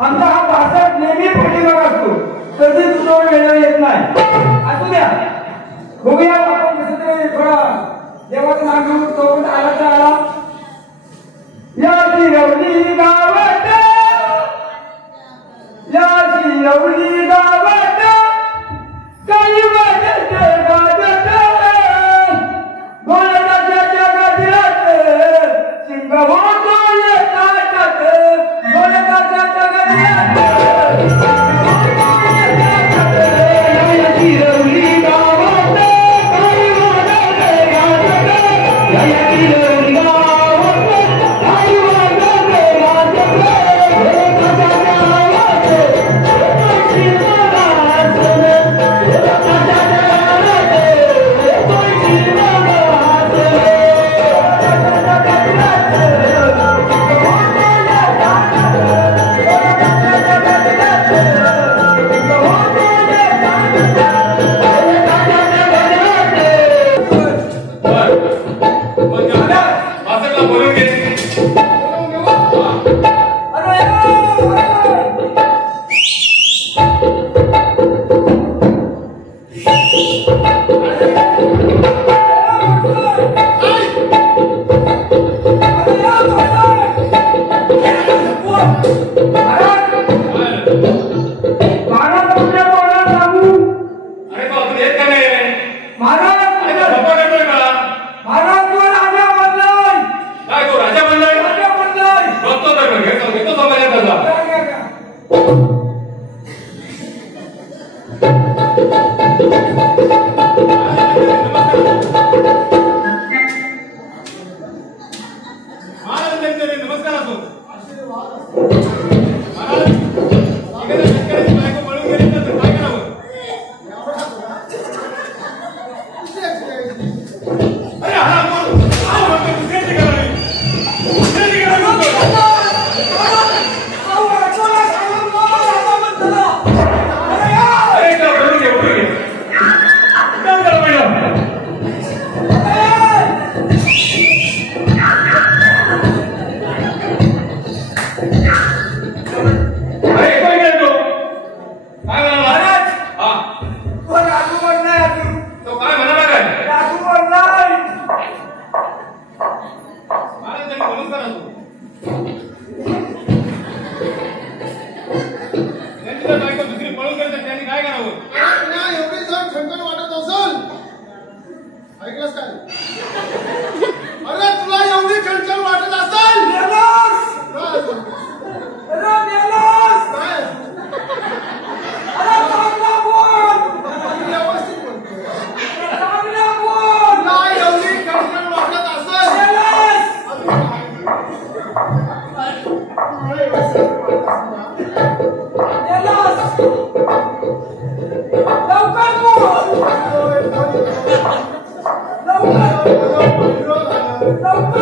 आमचा हा भाषा नेहमी पाठीमाग असतो, कधी तुझ्यावर वेळ येत नाही. असू द्या, बघूया आपण कसं तरी थोडा देवाचं नाम घेऊन तो आला तर आला. या शिरवली गावात, या शिरवली गावात काही वाजत गाजत गोलकाच्या जगात शिंग होतो येतात गोलकाच्या जगात शिरवली गावात काही वाजत गाजत या शिरवली गावात काही वाजत Oh,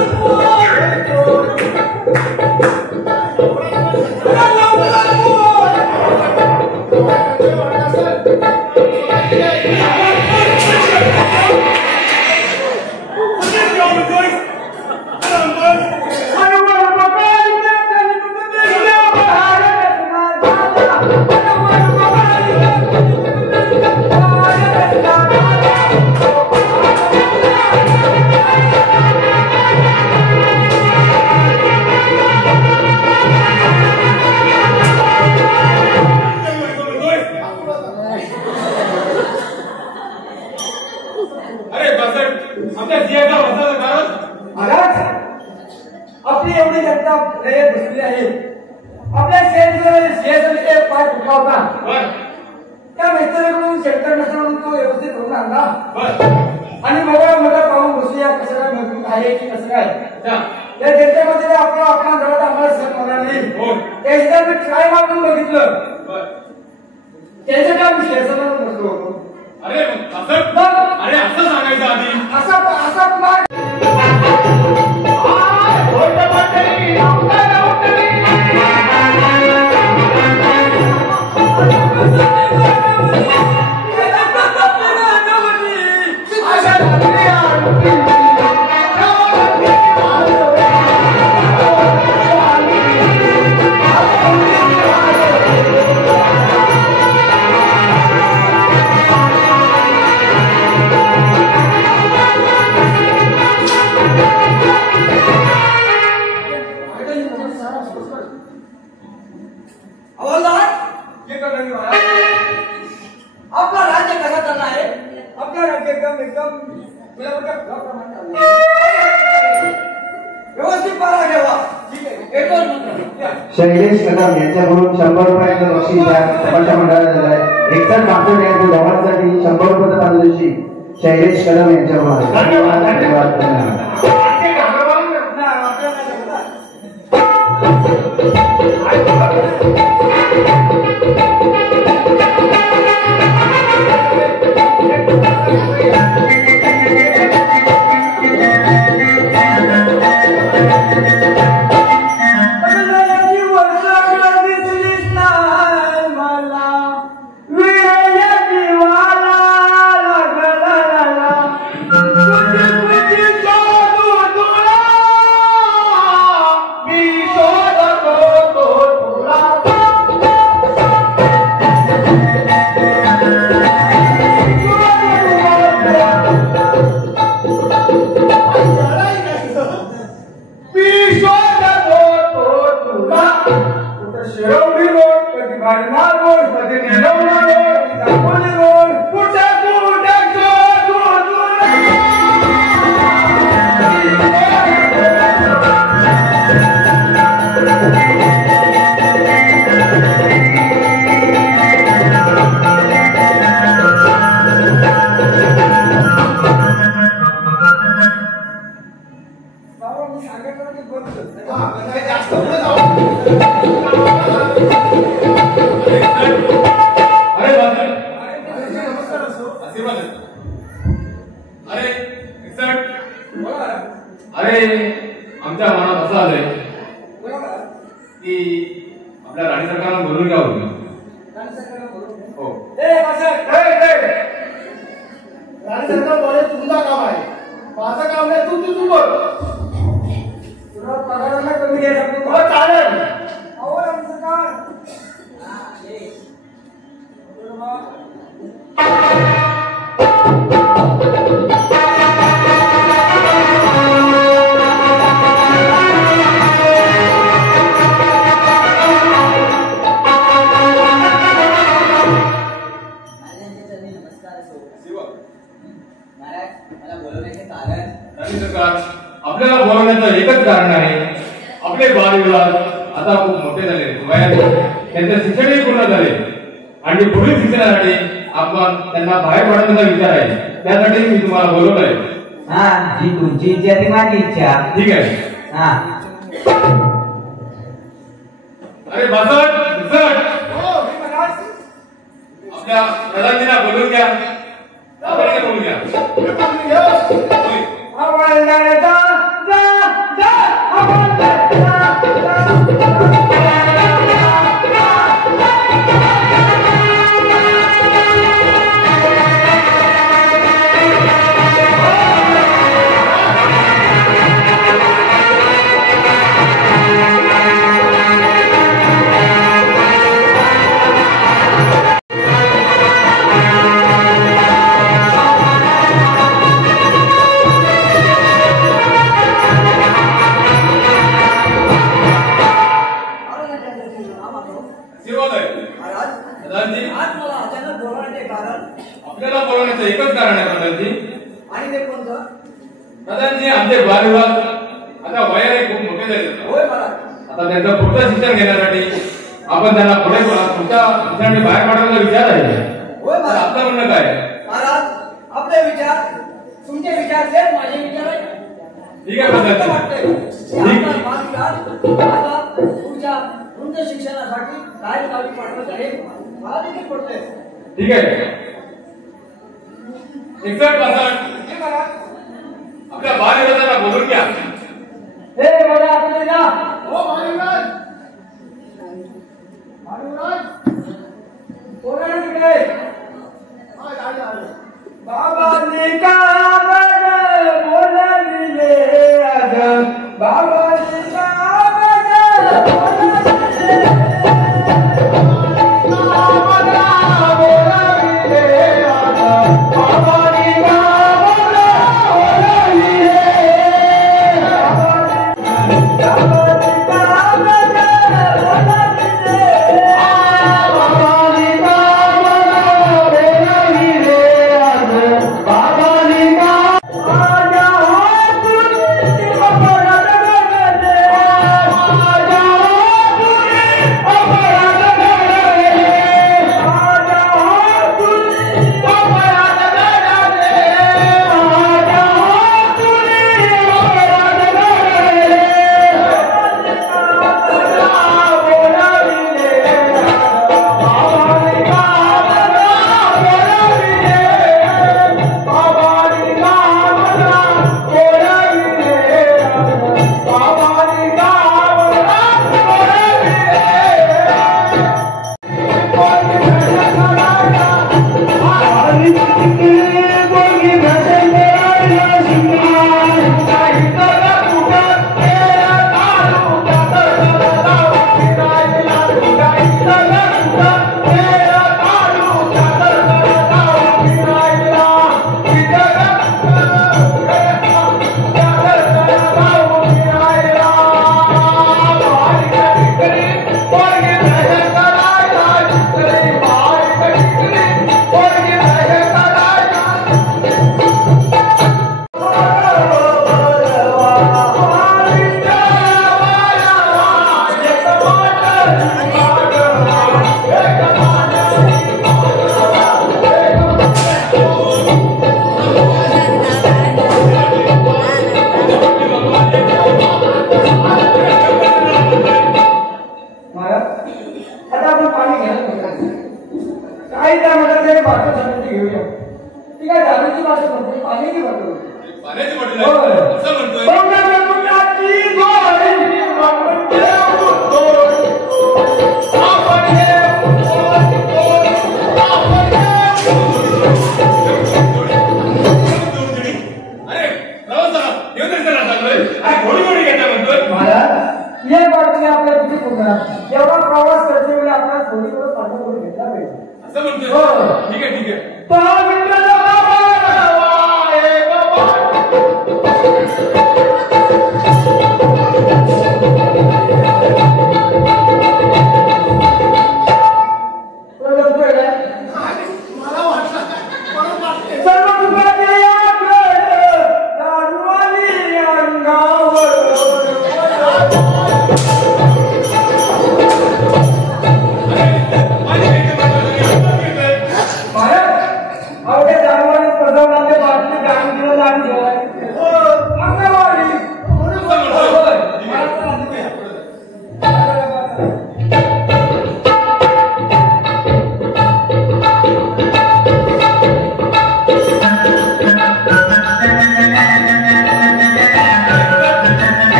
हवालदार ये कर रही महाराज आपला राज्य कसा चालला आहे? आपला राज्य एकदम व्यवस्थित पारा ठेवा. ठीक आहे येतोच मात्र. शैलेश कदम यांच्याकडून 100 रुपयांचं बक्षीस या तमाशा मंडळाला दिलं आहे. एकजण मागच्या यांच्या जवळसाठी 100 रुपये पारितोषिक शैलेश कदम यांच्याकडून धन्यवाद. अरे आमच्या मनात असं आलंय की आपल्या राणी सरकारला बोलून घ्यावं. हो राणी सरकार बोले तुमचा काम आहे, माझं काम नाही. तू बोल. तुला पगाराला कमी घ्यायला तुला चालेल. अहो राणी सरकार आपल्याला बोलवण्याचं एकच कारण आहे. आपले बालविवाद आता खूप मोठे झाले, त्यांचे शिक्षणही पूर्ण झाले आणि पुढील शिक्षणासाठी आपण त्यांना बाहेर पाडण्याचा विचार आहे. त्यासाठी मी तुम्हाला बोलवलंय. हा जी तुमची इच्छा ती माझी इच्छा. ठीक आहे. हा अरे बसट आपल्या प्रधानजींना बोलून घ्या. बोलून घ्या. आपल्याला बोलवण्याचं एकच कारण आहे प्रधानजी. आणि ते कोणतं? प्रधानजी आमचे बालविवाद आता वयाने खूप मोठे झाले. होय महाराज. आता त्यांचं पुढचं शिक्षण घेण्यासाठी आपण त्यांना पुढे पुढच्या शिक्षणाने बाहेर पाडण्याचा विचार आहे. होय महाराज. आपलं म्हणणं काय? महाराज आपले विचार तुमचे विचार ते माझे विचार आहे. ठीक आहे प्रधानजी. आता तुमच्या उच्च शिक्षणासाठी काय गावी पाठवत आहे मला देखील पडतंय. ठीक आहे. 61% आपल्या बालविवादाला बोलून घ्या. हे बघा आपल्याला हो महाराज. महाराज कोणाला तिकडे बाबांनी का बोलविले आज बाबांनी का बोलविले असं म्हणते पाण्याची बॉटल पाण्याची बॉटल आहे असं म्हणतोय एवढा प्रवास करते वेळी आपल्याला थोडी थोडं पाणी करून घेतला पाहिजे असं म्हणतोय ठीक आहे ठीक आहे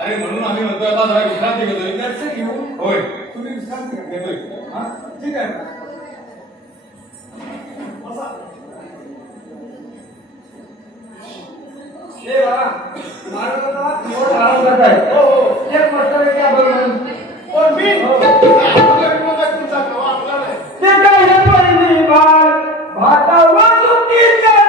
अरे म्हणून आम्ही म्हणतोय आता जरा विश्रांती घेतोय दर्शन घेऊन होय तुम्ही विश्रांती घेतोय ठीक आहे हे बघा महाराजांना निवड आराम करताय हो हो एक मस्तपैकी आपण कोण मी ते काय पहिली बार भातावर सुट्टीच्या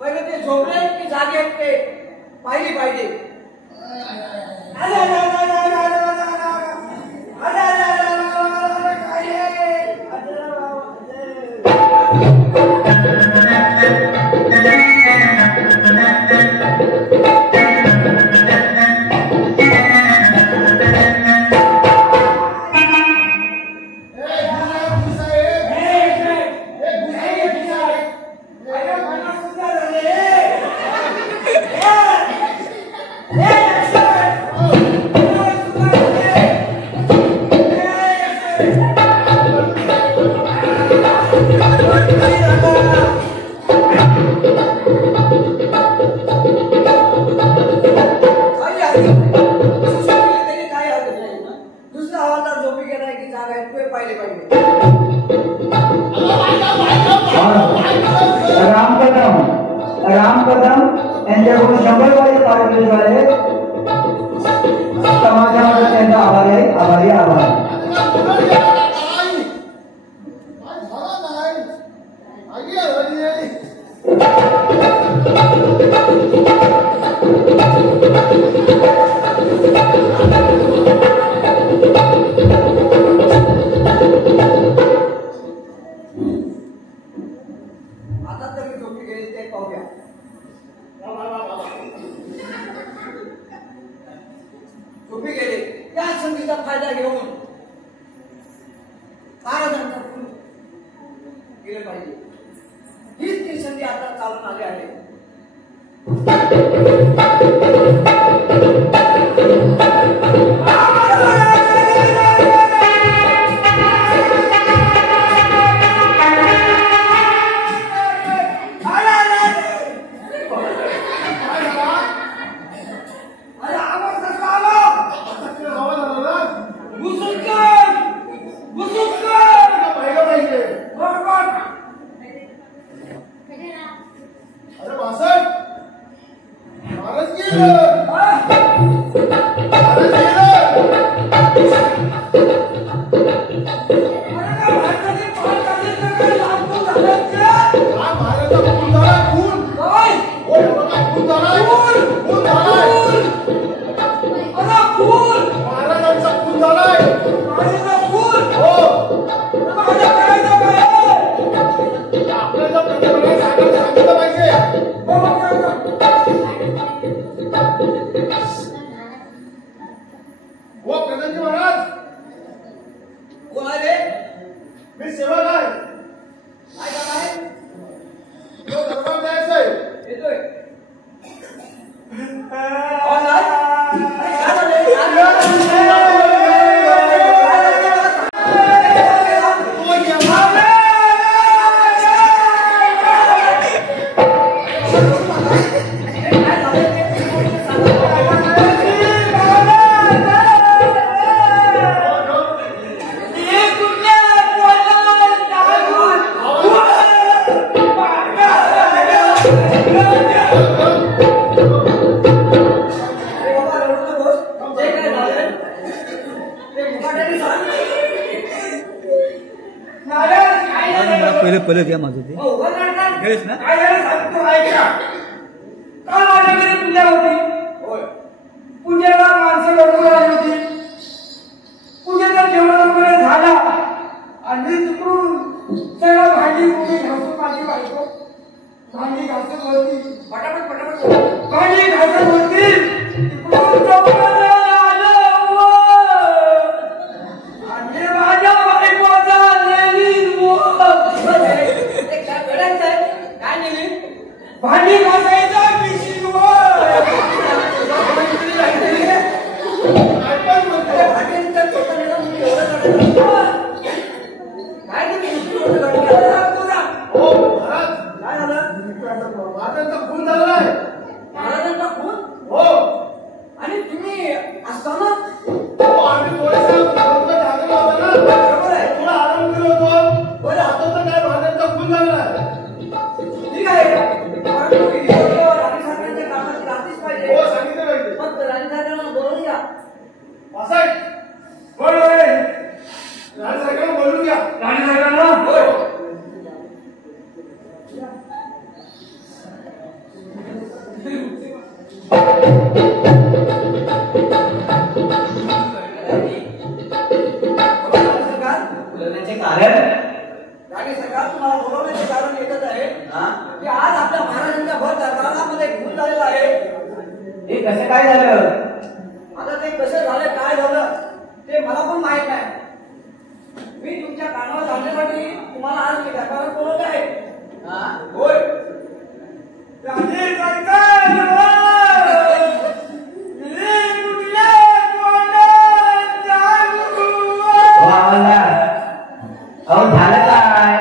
पहिले ते झोपले की जागे आहेत ते पाहिली पाहिजे झोपी गेले. या संधीचा फायदा घेऊन महाराजांचा खून केले पाहिजे. हीच ती संधी आता चालून आली आहे. पहिले घ्या माझं ते घ्यायच ना. काय झालं सांगतो ऐका. काल माझ्या घरी पूजा होती. पूजेला माणसं भरपूर आली होती. पूजेचा जेवण वगैरे झाला आणि तिकडून सगळं भांडी उभी घासून माझी बायको भांडी घासत होती. पटापट पटापट भांडी घासत होती. तिकडून चौकात आलं आणि माझ्या बायकोचा नेली काय नेली भांडी घासायचा पिशीवर काय महाराजांचा खून हो आणि तुम्ही असताना आम्ही बरोबर आहे. थोडा आराम केला होतो. बरं आता तर काय महाराजांचा खून झाला. ठीक आहे. परंतु राणी साहेबांच्या कामात राहतीच पाहिजे. हो सांगितलं पाहिजे. मग राणी साहेबांना बोलवून घ्या. असं बरोबर आहे. राणी साहेबांना बोलून घ्या. राणी साहेबांना राणी सरकार तुम्हाला बोलवण्याचे कारण एकच आहे की आज आपल्या महाराजांच्या भर दरबारामध्ये खून झालेला आहे. हे कसं काय झालं. आता ते कसं झालं काय झालं ते मला पण माहित नाही. मी तुमच्या कानावर घालण्यासाठी तुम्हाला आज मी दरबारात बोलवलं आहे. होय राणी सरकार अहो झालं काय.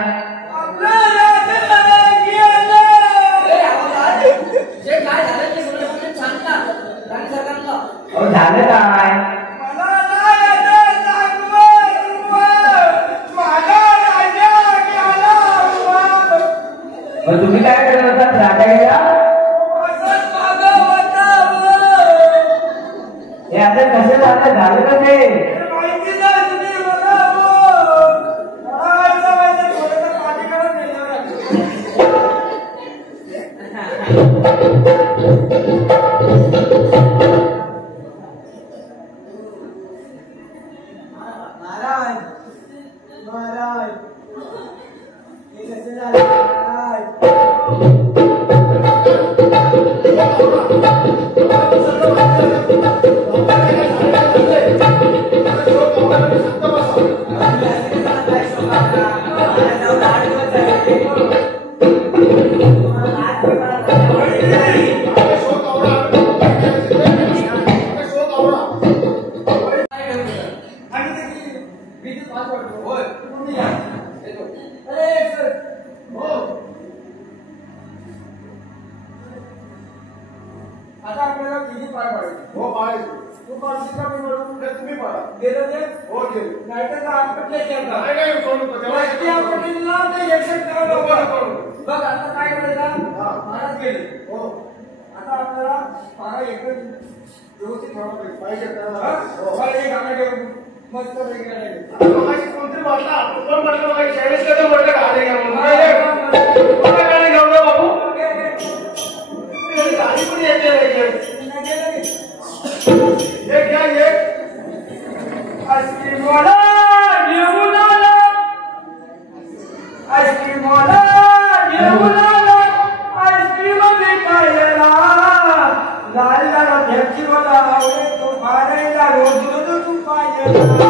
जे काय झालं ते बोलवून सांगता राणी सरकारला. अहो झालं काय. तुम्ही काय करत होता राजाईला. हे आता कसं झालं झालं कसे. माहिती नाही तुम्ही बघा महाराज हे कसं झालं महाराज. पाय पाडायचे. हो पाळायचं. तू पाडशील का मी पडू? नाही, तुम्ही पाळा. गेलं ते? हो गेलो. नाहीतर का आपटले केलं? नाही नाही सोडू नको. तेव्हा राष्ट्रीय आपटीला ते एकशे करावं नको, लागतं. नको. बघ आता काय करायचं? हा. महाराज गेले. हो आता आपल्याला पारा एकच व्यवस्थित ठेवावं लागेल. पाहिजे हा? त्याला. हो. पारा एक आकडे ठेवून मस्त पैकी करायचं. मगाशी कोणतरी म्हटलं आपण कोण म्हटलं मगाशी शैलेश कदम म्हटलं गाडी घ्या म्हणून. कोणत्या गाडी घेऊ रे बाबू? गाडी पण येते एक घ्या एक. आईस्क्रीमवाला घेऊन आला. आईस्क्रीमवाला घेऊन आला. आईस्क्रीम विकायला. लाल लाल फॅक्टरीवाला आवडे तो मारायला रोज रोज तू पाहिजे.